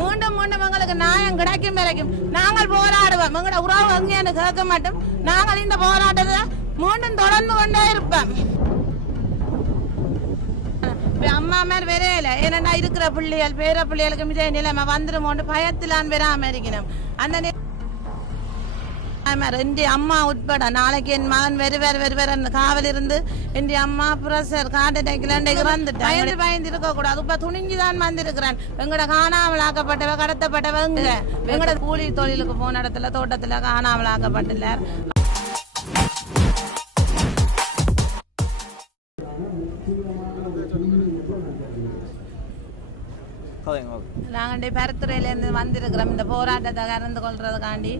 மீண்டும் மீண்டும் எங்களுக்கு நியாயம் கிடைக்கும் வரைக்கும் நாங்கள் போராடுவோம். எங்களோட உறவு எங்கேன்னு கேட்க மாட்டோம். நாங்கள் இந்த போராட்டத்தை மீண்டும் தொடர்ந்து கொண்டே இருப்போம். அம்மா மாதிரி வரையில. ஏன்னா இருக்கிற பிள்ளைகள் பேர பிள்ளைகளுக்கு மித நிலைமை வந்துருமோன்னு பயத்திலான் வராம இருக்கணும். அந்த நி- ஆமா, என் அம்மா உட்பட. நாளைக்கு என் மகன் வெறுவேறு வெறுவேறு காவல் இருந்து என் அம்மா பிரஷர் காட்டு டேக்கில் இறந்துட்டேன் பயந்து பயந்து இருக்க கூடாது. இப்ப துணிஞ்சு தான் வந்திருக்கிறேன். எங்கட காணாமல் ஆக்கப்பட்டவ கடத்தப்பட்டவ எங்க எங்கட கூலி தொழிலுக்கு போன இடத்துல தோட்டத்துல காணாமல் ஆக்கப்பட்டுள்ளார் கதைங்க நாங்கள் பரத்துறையிலேருந்து வந்திருக்கிறோம். இந்த போராட்டத்தை கலந்து கொள்றதுக்காண்டி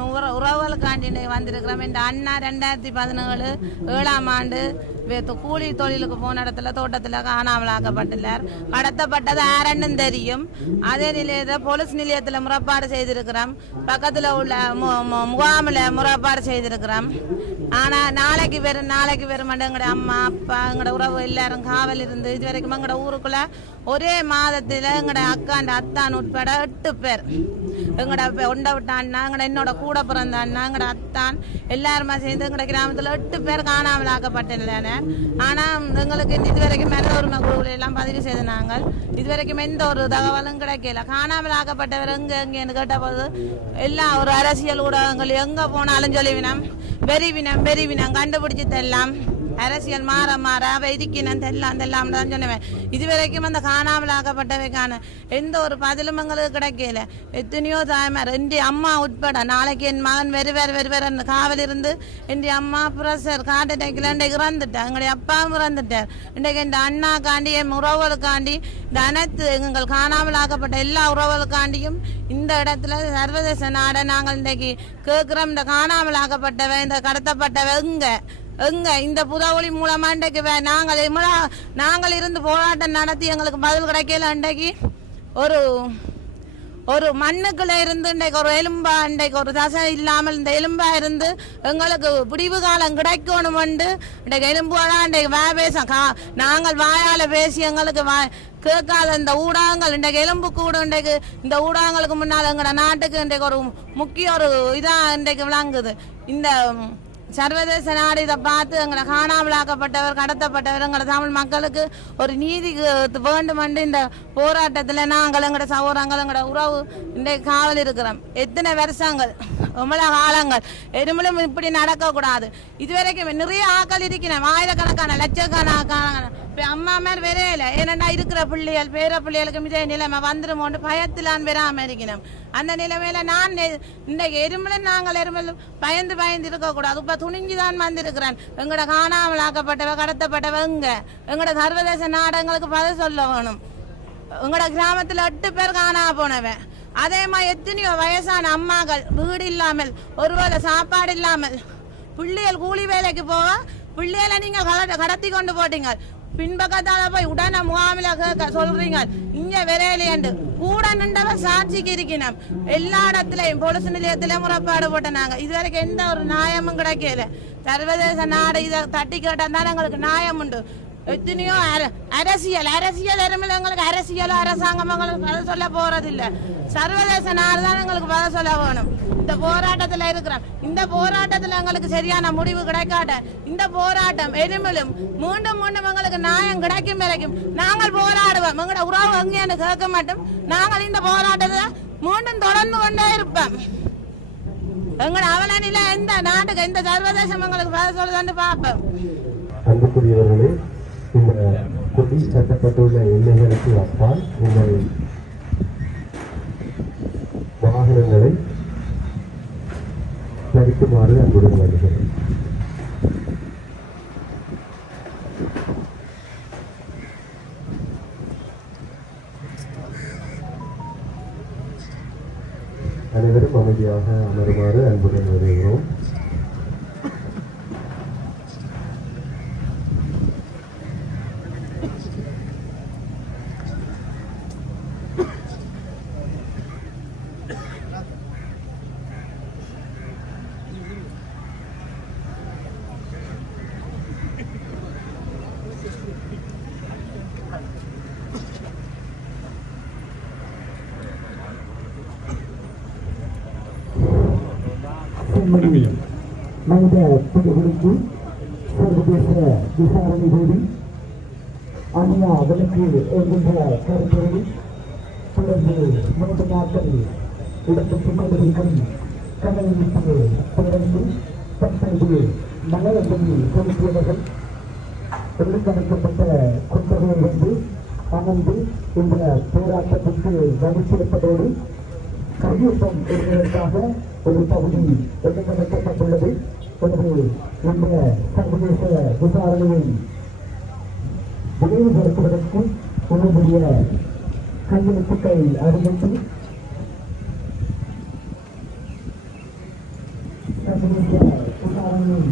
உற உறவுகளுக்காண்டி வந்திருக்கிறோம். இந்த அண்ணா ரெண்டாயிரத்தி பதினேழு ஏழாம் ஆண்டு கூலி தொழிலுக்கு போன இடத்துல தோட்டத்தில் காணாமல் ஆக்கப்பட்டுள்ளார் கடத்தப்பட்டது யாருன்னு தெரியும். அதே நிலையத்தில் போலீஸ் நிலையத்தில் முறைப்பாடு செய்திருக்கிறோம். பக்கத்தில் உள்ள மு- முகாமில் முறைப்பாடு செய்திருக்கிறோம். ஆனால் நாளைக்கு வெறும் நாளைக்கு வெறும் எங்களோட அம்மா அப்பா எங்களோட உறவு எல்லாரும் காவல் இருந்து இது வரைக்கும் எங்களோட ஊருக்குள்ள ஒரே மாதத்தில் எங்களோட அக்காண்ட அத்தான் உட்பட எட்டு பேர். எங்களோட பெ- ஒண்ட விட்ட அண்ணா எங்களோட என்னோட கூட பிறந்த அண்ணா எங்களோட அத்தான் எல்லாருமா சேர்ந்து எங்களோட கிராமத்தில் எட்டு பேர் காணாமல் ஆக்கப்பட்டேன் ஆனால் எங்களுக்கு இது வரைக்கும் மனித உரிமை குழுவில் எல்லாம் பதிவு செய்த நாங்கள். இது வரைக்கும் எந்த ஒரு தகவலும் கிடைக்கல. காணாமல் ஆக்கப்பட்டவர் எங்கே எங்கேன்னு கேட்டபோது எல்லா ஒரு அரசியல் ஊடகங்கள் எங்கே போனாலும் சொல்லிவினம் வெறிவினம் வெறிவினம் கண்டுபிடிச்சி தெல்லாம் அரசியல் மாற மாற வைதிக்கணும் தெல்லாம் தெல்லாம் தான் சொன்னவன். இதுவரைக்கும் அந்த காணாமல் ஆக்கப்பட்டவைக்கான எந்த ஒரு பதிலும் எங்களுக்கு கிடைக்கல. எத்தனையோ தாய்மார் என் அம்மா உட்பட நாளைக்கு என் மகன் வெறுவேறு வெறுவேறு காவல் இருந்து என் அம்மா பிரசர் காட்டு டேக்கில் இன்றைக்கு இறந்துட்டார். எங்களுடைய அப்பாவும் இறந்துட்டார். இன்றைக்கு இந்த அண்ணாக்காண்டி என் உறவுகளுக்காண்டி இந்த அனைத்து எங்கள் காணாமல் ஆக்கப்பட்ட எல்லா உறவுகளுக்காண்டியும் இந்த இடத்துல சர்வதேச நாடை நாங்கள் இன்றைக்கு கேட்குறோம். இந்த காணாமல் ஆக்கப்பட்டவை இந்த கடத்தப்பட்டவ எங்கே? எங்க இந்த புதவொளி மூலமா இன்றைக்கு நாங்கள் நாங்கள் இருந்து போராட்டம் நடத்தி எங்களுக்கு பதில் கிடைக்கல இன்றைக்கு ஒரு ஒரு மண்ணுக்குள்ள இருந்து இன்றைக்கு ஒரு எலும்பா இன்றைக்கு ஒரு தசை இல்லாமல் இந்த எலும்பா இருந்து எங்களுக்கு பிடிவு காலம் கிடைக்கணும் இன்றைக்கு எலும்புலாம் இன்றைக்கு வா பேச கா நாங்கள் வாயால் பேசி எங்களுக்கு வா கேட்காத இந்த ஊடகங்கள் இன்றைக்கு எலும்பு கூடு இன்றைக்கு இந்த ஊடகங்களுக்கு முன்னால் எங்களோட நாட்டுக்கு இன்றைக்கு ஒரு முக்கிய ஒரு இதாக இன்றைக்கு விளங்குது. இந்த சர்வதேச நாடு இதை பார்த்து எங்களை காணாமலாக்கப்பட்டவர் கடத்தப்பட்டவர் எங்களை தமிழ் மக்களுக்கு ஒரு நீதி வேண்டும் இந்த போராட்டத்தில் நாங்கள் எங்களோட சகோதரங்கள் எங்களோட உறவு இன்றைக்கு காவல் இருக்கிறோம். எத்தனை வருஷங்கள் எவ்வளோ காலங்கள் எருமலும் இப்படி நடக்கக்கூடாது. இதுவரைக்கும் நிறைய ஆக்கள் இருக்கிறேன். ஆயிரக்கணக்கான லட்சக்கணக்கான இப்போ அம்மா மாதிரி வரையில ஏன்னா இருக்கிற பிள்ளைகள் பேர பிள்ளைகளுக்கு மித நிலைமை வந்துருமோன்னு பயத்திலான் வராம இருக்கணும் அந்த நிலைமையில நான் இன்னைக்கு எருமலும் நாங்கள் எருமலும் பயந்து பயந்து இருக்கக்கூடாது. இப்போ துணிஞ்சு தான் வந்திருக்கிறேன். எங்களோட காணாமல் ஆக்கப்பட்டவ கடத்தப்பட்டவங்க எங்களோட சர்வதேச நாடங்களுக்கு பதில் சொல்ல வேணும். எங்களோட கிராமத்தில் எட்டு பேர் காணாம போனவன். அதே மாதிரி எத்தனையோ வயசான அம்மாக்கள் வீடு இல்லாமல் ஒருவேளை சாப்பாடு இல்லாமல் பிள்ளைகள் கூலி வேலைக்கு போக பிள்ளைகளை நீங்கள் கட- கடத்தி கொண்டு போட்டீங்க. பின்பக்கத்தால போய் உடனே முகாமில சொல்றீங்க இங்க விரையிலேண்டு கூட நின்றவ சாட்சிக்கு இருக்கணும் எல்லா இடத்துலயும் போலீஸ் நிலையத்திலே முறைப்பாடு போட்டனாங்க. இது வரைக்கும் எந்த ஒரு நியாயமும் கிடைக்கல. சர்வதேச நாடு இதை தட்டி கேட்டா தான் எங்களுக்கு நியாயம் உண்டு. எத்தனையோ அரசியல் அரசியல் எருமையில எங்களுக்கு அரசியலோ அரசாங்கம் எங்களுக்கு பதில் சொல்ல போறது சர்வதேச நாடு தான் எங்களுக்கு பதில் சொல்ல வேணும். இந்த போராட்டத்தில் இருக்கிறோம். இந்த போராட்டத்தில் எங்களுக்கு சரியான முடிவு கிடைக்காத இந்த போராட்டம் எருமிலும் மீண்டும் மீண்டும் எங்களுக்கு நியாயம் கிடைக்கும் வரைக்கும் நாங்கள் போராடுவோம். எங்களோட உறவு எங்கேன்னு கேட்க மாட்டோம். நாங்கள் இந்த போராட்டத்தை மீண்டும் தொடர்ந்து கொண்டே இருப்போம். எங்களோட அவலநிலை எந்த நாட்டுக்கு எந்த சர்வதேசம் எங்களுக்கு பதில் சொல்லுதான்னு பார்ப்போம். அன்புக்குரியவர்களே இந்த கொடி சட்டப்பட்டுள்ள எல்லைகளுக்கு அப்பால் உங்கள் வாகனங்களை தரிக்குமாறு அன்புடன் வருகிறேன். அனைவரும் அமைதியாக அமருமாறு அன்புடன் வருகிறோம். செம்மணி மனித புலிகளுக்கு சர்வதேச விசாரணை கூடி அண்ணா விளக்கு என்கின்ற கருத்துரையில் தொடர்ந்து மூன்று நாட்கள் இடம்பெற்றுக் கொண்டிருக்கும் கடலுக்கு தொடர்ந்து தற்போது மலையப்பள்ளி செலுத்தியவர்கள் ஒழுங்கமைக்கப்பட்ட கொண்டகையில் வந்து அமர்ந்து இந்த போராட்டத்திற்கு கவனித்திருப்பதோடு கையொப்பம் பெறுவதற்காக ஒரு பகுதி ஒழுங்கமைக்கப்பட்டுள்ளது எனவே இந்த சர்வதேச விசாரணையை விரைவுபடுத்துவதற்கு உங்களுடைய கையெழுத்துக்களை அறிவித்து சர்வதேச விசாரணையை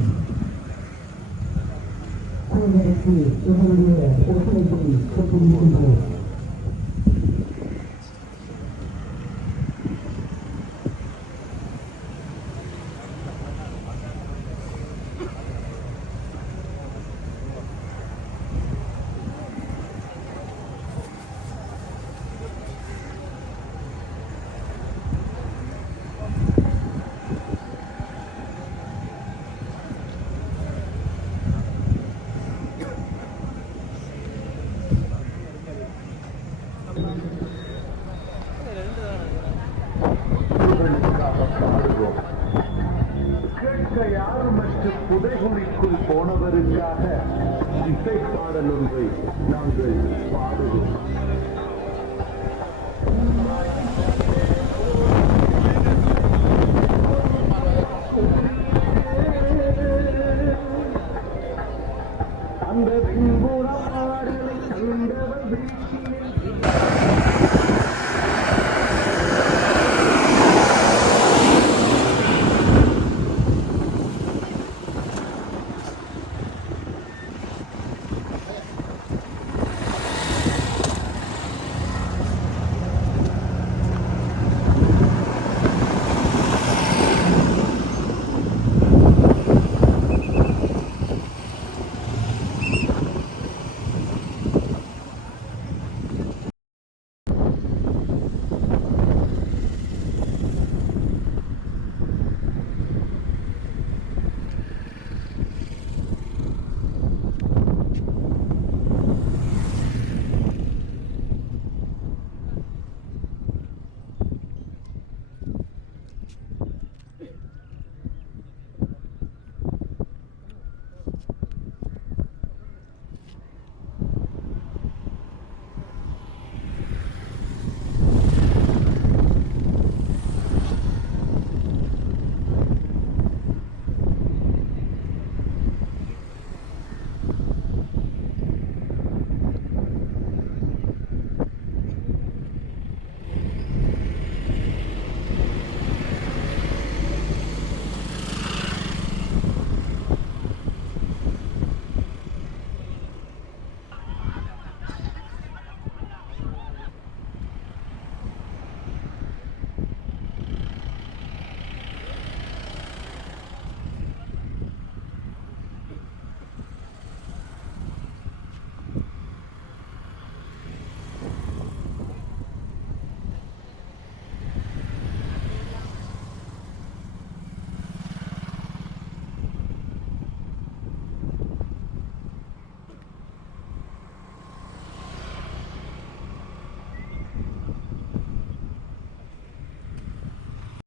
கூறுவதற்கு எங்களுடைய ஒத்துழைப்பை கேட்டுக்கொள்கின்றோம் புதைகுழிக்குள் போனவருக்காக இசை பாடல் ஒன்றை நாங்கள் பாடுவோம்.